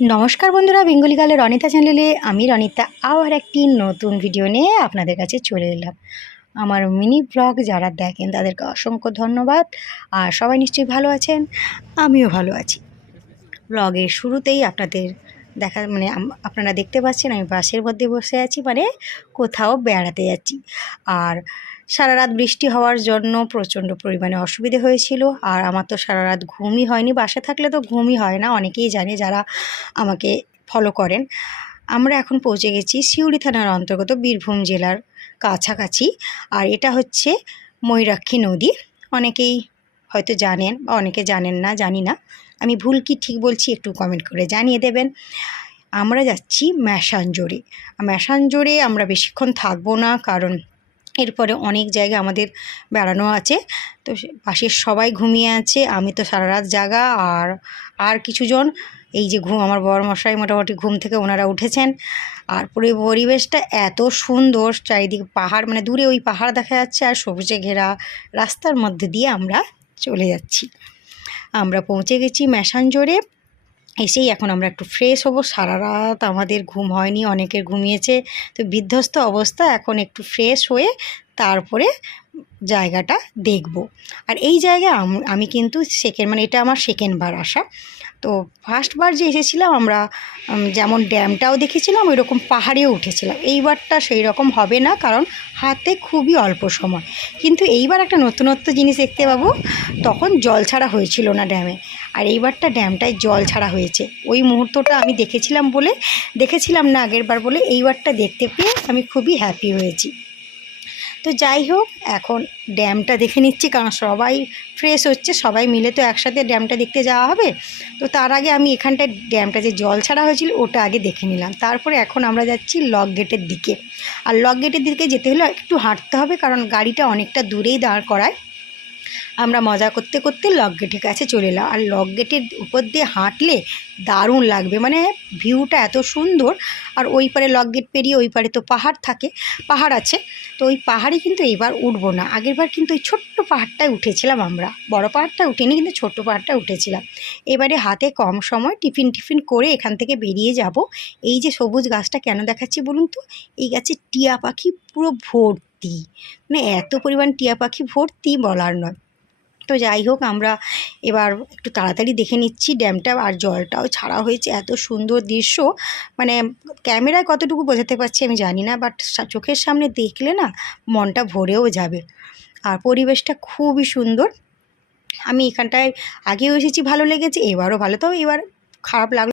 নমস্কার বন্ধুরা, বেঙ্গলি গার্লের রনিতা চ্যানেলে আমি রনিতা আবার একটি নতুন ভিডিও নিয়ে আপনাদের কাছে চলে এলাম। আমার মিনি ব্লগ যারা দেখেন তাদেরকে অসংখ্য ধন্যবাদ। আর সবাই নিশ্চয়ই ভালো আছেন, আমিও ভালো আছি। ব্লগের শুরুতেই আপনাদের আপনারা দেখতে পাচ্ছেন আমি বাসের মধ্যে বসে আছি, মানে কোথাও বেড়াতে যাচ্ছি। আর সারা রাত বৃষ্টি হওয়ার জন্য প্রচণ্ড পরিমাণে অসুবিধে হয়েছিল। আর আমার তো সারা রাত ঘুমই হয়নি, বাসে থাকলে তো ঘুমই হয় না, অনেকেই জানে যারা আমাকে ফলো করেন। আমরা এখন পৌঁছে গেছি সিউড়ি থানার অন্তর্গত বীরভূম জেলার কাছাকাছি। আর এটা হচ্ছে ময়ূরাক্ষী নদী। অনেকেই হয়তো জানেন বা অনেকে জানেন না, জানি না। আমি ভুল কি ঠিক বলছি একটু কমেন্ট করে জানিয়ে দেবেন। আমরা যাচ্ছি ম্যাসাঞ্জোরে। ম্যাসাঞ্জোরে আমরা বেশিক্ষণ থাকবো না, কারণ এরপরে অনেক জায়গা আমাদের বেড়ানো আছে। তো পাশের সবাই ঘুমিয়ে আছে, আমি তো সারা রাত জাগা। আর কিছুজন এই যে আমার বরমশাই মোটামুটি ঘুম থেকে ওনারা উঠেছেন। আর পরিবেশটা এত সুন্দর, চারিদিকে পাহাড়, মানে দূরে ওই পাহাড় দেখা যাচ্ছে আর সবুজে ঘেরা রাস্তার মধ্যে দিয়ে আমরা চলে যাচ্ছি। আমরা পৌঁছে গেছি ম্যাসাঞ্জোরে। এসেই এখন আমরা একটু ফ্রেশ হব। সারা রাত আমাদের ঘুম হয়নি, অনেকের ঘুমিয়েছে, তো বিধ্বস্ত অবস্থা। এখন একটু ফ্রেশ হয়ে তারপরে জায়গাটা দেখব। আর এই জায়গায় আমি কিন্তু এটা আমার সেকেন্ডবার আসা। তো ফার্স্টবার যে এসেছিলাম আমরা যেমন ড্যামটাও দেখেছিলাম, ওই রকম পাহাড়েও উঠেছিলাম। এইবারটা সেই রকম হবে না, কারণ হাতে খুবই অল্প সময়। কিন্তু এইবার একটা নতুনত্ব জিনিস দেখতে পাবো। তখন জল ছাড়া হয়েছিল না ড্যামে, আর এইবারটা ড্যামটায় জল ছাড়া হয়েছে। ওই মুহূর্তটা আমি দেখেছিলাম না আগেরবার বলে, এইবারটা দেখতে পেয়ে আমি খুবই হ্যাপি হয়েছি। তো যাই হোক, এখন ড্যামটা দেখে নিচ্ছি, কারণ সবাই ফ্রেশ হচ্ছে, সবাই মিলে তো একসাথে ড্যামটা দেখতে যাওয়া হবে। তো তার আগে আমি এখানটায় ড্যামটা যে জল ছাড়া হয়েছিল ওটা আগে দেখে নিলাম। তারপরে এখন আমরা যাচ্ছি লক গেটের দিকে। আর লক গেটের দিকে যেতে হলে একটু হাঁটতে হবে, কারণ গাড়িটা অনেকটা দূরেই দাঁড় করায়। আমরা মজা করতে করতে লক গেটের কাছে চলে এলাম। আর লক গেটের উপর দিয়ে হাঁটলে দারুণ লাগবে, মানে ভিউটা এত সুন্দর। আর ওই পারে লক গেট পেরিয়ে ওই পারে তো পাহাড় আছে। তো ওই পাহাড়ে কিন্তু এইবার উঠবো না। আগেরবার কিন্তু ওই ছোট্ট পাহাড়টায় উঠেছিলাম আমরা, বড় পাহাড়টা উঠিনি, কিন্তু ছোট্ট পাহাড়টা উঠেছিলাম। এবারে হাতে কম সময়, টিফিন করে এখান থেকে বেরিয়ে যাব। এই যে সবুজ গাছটা কেন দেখাচ্ছি বলুন তো, এই গাছে টিয়া পাখি পুরো ভর্তি, মানে এত পরিমাণ টিয়া পাখি ভর্তি বলার নয়। তো যাই হোক, আমরা এবার একটু তাড়াতাড়ি দেখে নিচ্ছি ড্যামটা। আর জলটাও ছাড়া হয়েছে, এত সুন্দর দৃশ্য, মানে ক্যামেরায় কতটুকু বোঝাতে পারছি আমি জানি না, বাট চোখের সামনে দেখলে না মনটা ভরেও যাবে। আর পরিবেশটা খুবই সুন্দর। আমি এখানটায় আগেও এসেছি, ভালো লেগেছে, এবারও ভালো। তবে এবার খারাপ লাগলো